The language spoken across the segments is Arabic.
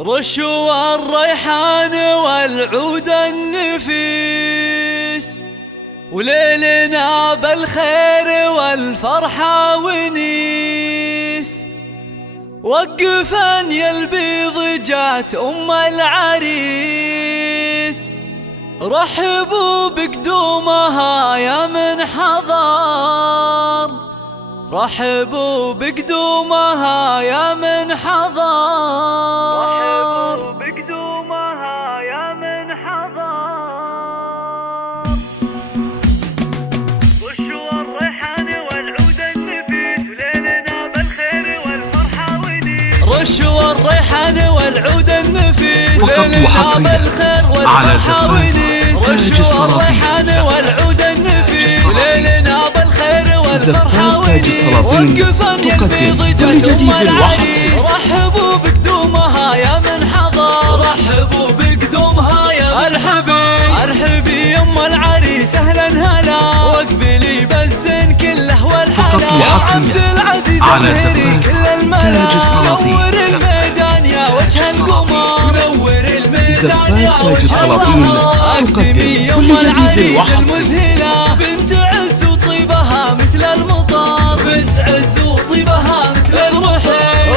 رشوا الريحان والعود النفيس، وليلنا بالخير والفرحة ونيس. وقفا يا البيض جات أم العريس، رحبوا بقدومها يا من حضر، رحبوا بقدومها يا من حضر، رحبوا بقدومها يا من حضر. رشوا الريحان والعود النفيس، وليلنا بالخير والفرحة ونيس. رشوا الريحان والعود النفيس، وليلنا بالخير والفرحة ونيس. رشوا الريحان والعود النفيس، وليلنا بالخير والفرحة ونيس. وقفا يلبيض جات أم العريس، رحبوا بقدومها يا من حضر، رحبوا بقدومها يا من ارحبي ارحبي يا ام العريس، اهلا هلا، واقبلي بالزين كله والحلا. يا عبد العزيز امهري كل الملا، نور الميدان يا وجه القمر، نور الميدان يا وجه القمر. اقدمي يا ام العريس المذهلة، بنت عز وطيبها مثل المطر، بنت عز وطيبها مثل المطر.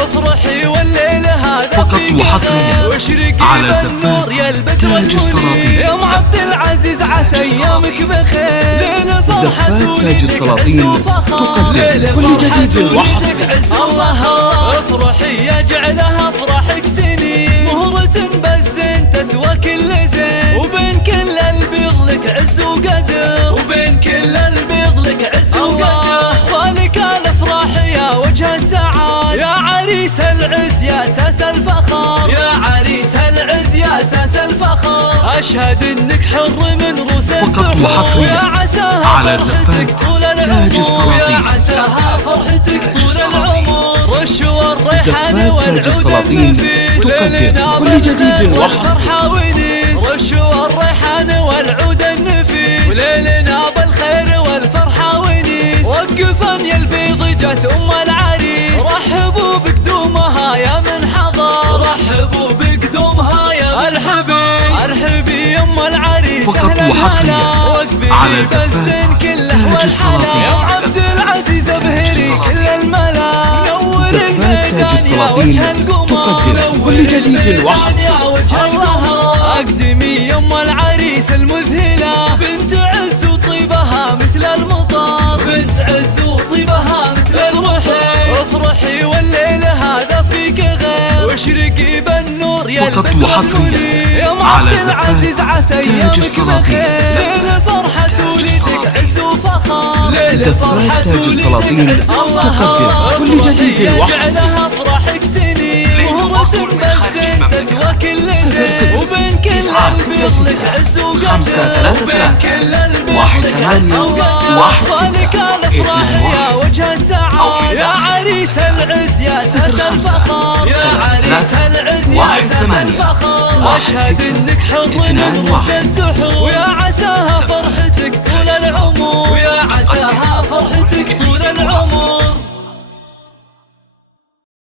افرحي والليل هذا في قمر، واشرقي بالنور يا البدر المنير. يا ام عبد العزيز عسى ايامك بخير، ليلة فرحة ولدك عز وفخر، ليلة كل جديد وحصري عز وفخر. افرحي يجعلها افراحك سنين، مهرة بالزين تسوى كل زين، وبين كل البيض لك عز وقدر، وبين كل البيض لك عز وقدر. فالك الافراح يا وجه السعاد، يا عريس العز يا اساس الفخر، يا عريس العز يا اساس الفخر. اشهد انك حر من روس السحور، ويا عساها فرحتك طول العمر، يا عساها فرحتك طول العمر. رشوا الريحان والعود النفيس، وليلنا كل جديد والفرحة ونيس. رشوا الريحان والعود النفيس، وليلنا بالخير والفرحة ونيس. وقفا يا البيض جات أم العريس، رحبوا بقدومها يا من حضر، رحبوا بقدومها يا من ارحبي ارحبي يا ام العريس، اهلا هلا، واقبلي بالزين كله والحلا. يا عبد العزيز ابهري كل الملا، نور الميدان يا وجه القمر، كل جديد وحصري يا وجه القمر. اقدمي يا ام العريس المذهلة، بنت عز وطيبها مثل المطر، بنت عز وطيبها مثل المطر. افرحي والليل هذا فيك غير، واشرقي بالنور يا البدر المنير. يا ام عبد العزيز عسى ايامك بخير، ليلة فرحة ولدك عز وفخر، ليلة فرحة ولدك عز وفخر. كل جديد وحصري افراحك سنين، مهرة بالزين تسوى كل زين، وبين كل البيض لك عز وقدر، وبين كل البيض لك عز وقدر. فالك الافراح يا وجه السعاد، يا عريس العز يا اساس الفخر، يا عريس العز يا اساس الفخر. اشهد انك حر من روس السحور، ويا عساها فرحتك